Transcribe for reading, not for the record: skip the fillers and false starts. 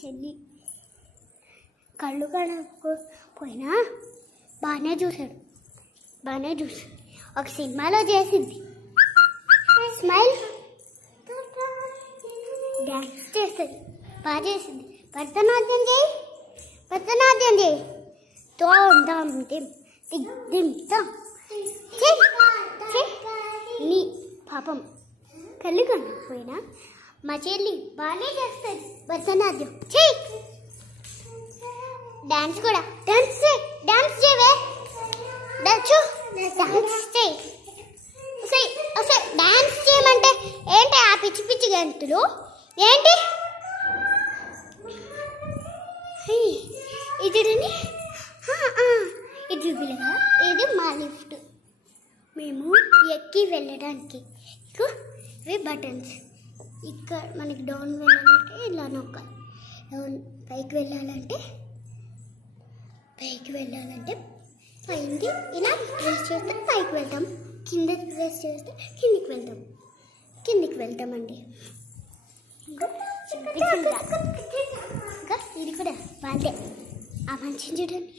చెల్లి కళ్ళు కడకపోయినా బాగానే చూశాడు. ఒక సినిమాలో చేసింది స్మైల్, డ్యాన్స్ చేస్తుంది, బాగా చేసింది. భరతనాట్యం చేయి తోం దమ్ దిమ్ దిగ్ దిమ్ దమ్. నీ పాపం కళ్ళు కనకపోయినా మా చెల్లి బాగానే చేస్తుంది భరతనాట్యం. చెయ్యి డాన్స్ కూడా, డాన్స్ చేయవే, డాన్స్ చేయమంటే ఏంటి ఆ పిచ్చి పిచ్చి గంతులు ఏంటి? ఇది చూపిలేదా, ఇది మా లిఫ్ట్. మేము ఎక్కి వెళ్ళడానికి ఇవి బటన్స్. ఇక్కడ మనకి డౌన్ వెళ్ళాలంటే ఇలా నొక్కాలి, డౌన్ పైకి వెళ్ళాలంటే పైకి ఇలా ప్రెస్ చేస్తే పైకి వెళ్తాం, కింద ప్రెస్ చేస్తే కిందికి వెళ్తామండి. ఇంకా ఇది కూడా వాళ్ళే ఆ మంచిని చూడండి.